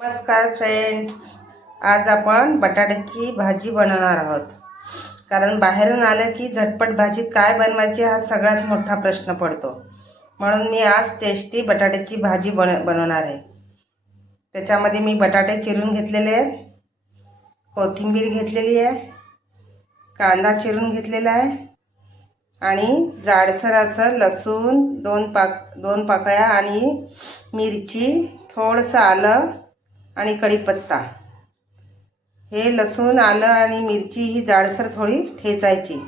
नमस्कार फ्रेंड्स, आज आपण बटाट्याची भाजी बनवणार आहोत. कारण बाहेरून आलं की झटपट भाजी काय बनवायची हा सगळ्यात मोठा प्रश्न पडतो. म्हणून मी आज टेस्टी बटाट्याची भाजी बनवणार आहे. त्याच्यामध्ये मी बटाटे चिरून घेतलेले आहेत, कोथिंबीर घेतलेली आहे, कांदा चिरून घेतलेला आहे आणि जाडसर असं लसूण दोन पाकळ्या आणि मिरची, थोडंसं आलं आणि कढीपत्ता. हे लसूण, आलं आणि मिरची ही जाडसर थोडी ठेचायची.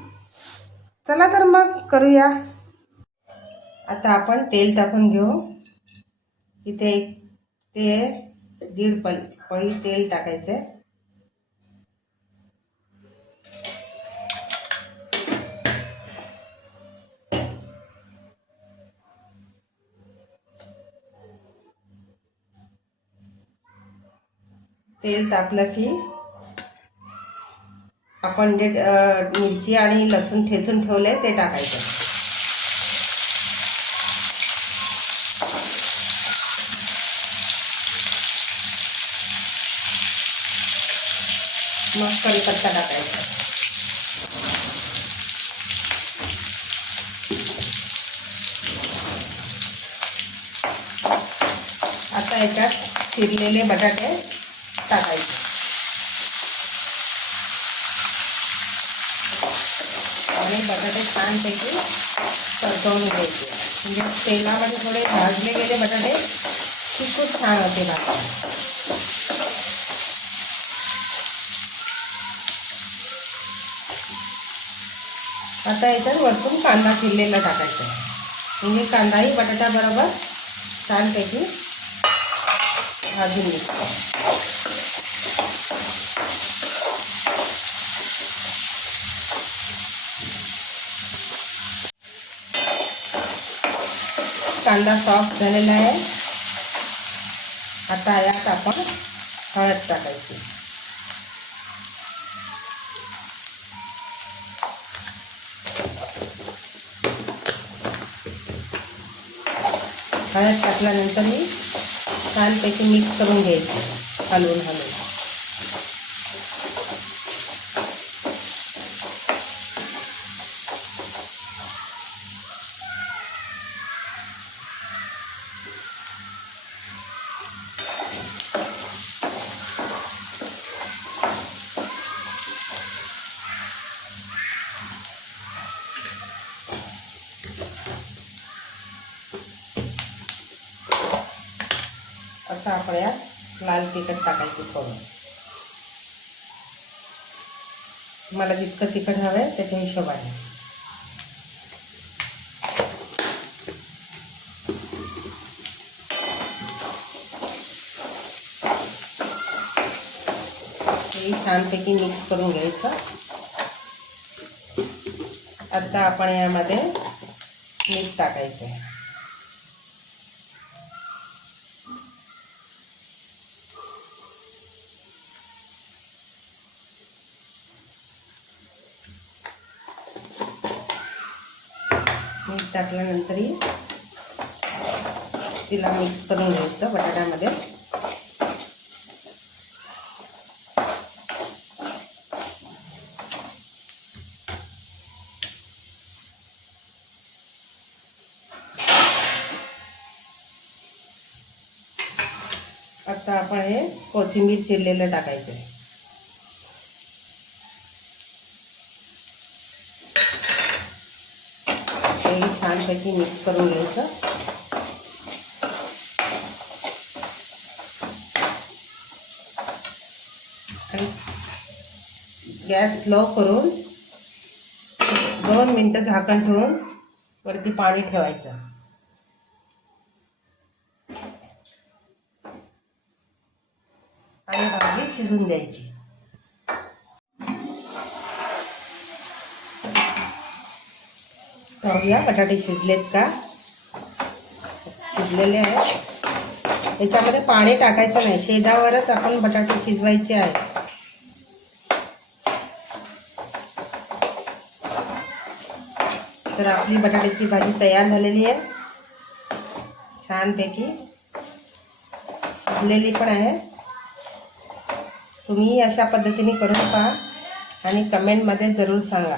चला तर मग करूया. आता आपण तेल टाकून घेऊ. इथे ते 1.5 पळी तेल टाकायचे. तेल तापलं की आपण जे मिरची आणि लसूण ठेचून ठेवले ते टाकायचं. मग कढीपत्ता टाकायचा. आता याच्यात चिरलेले बटाटे टाकायचे आणि बटाटे छानपैकी परतवून घ्यायचे. म्हणजे तेलामध्ये थोडे भाजले गेले बटाटे की खूप छान होते भाजी. आता याच्यात वरतून कांदा चिरलेला टाकायचा. म्हणजे कांदाही बटाट्याबरोबर छानपैकी भाजून घ्यायचा. कांदा सॉफ्ट झालेला आहे. आता यात आपण हळद टाकायची. हळद टाकल्यानंतर ही छानपैकी मिक्स करून घ्यायची हलवून. आता आपण यात लाल तिखट टाकायचं थोडं. मला जितकं तिखट हवं आहे त्याच्या हिशोबाने. हे छानपैकी मिक्स करून घ्यायचं. आता आपण यामध्ये मीठ टाकायचं आहे. मीठ टाकल्यानंतरही तिला मिक्स करून घ्यायचं बटाट्यामध्ये. आता आपण हे कोथिंबीर चिरलेलं टाकायचं आहे. हे छानपैकी मिक्स करून घ्यायचं. आणि गॅस स्लो करून 2 मिनिटं झाकण ठेवून वरती पाणी ठेवायचं आणि भाजी शिजून द्यायची. पाहूया बटाटे शिजलेत का. शिजलेले आहेत. याच्यामध्ये पाणी टाकायचं नाही, शेदावरच आपण बटाटे शिजवायचे आहेत. तर आपली बटाट्याची भाजी तयार झालेली आहे. छानपैकी शिजलेली पण आहे. तुम्ही अशा पद्धतीने करून पहा आणि कमेंटमध्ये जरूर सांगा.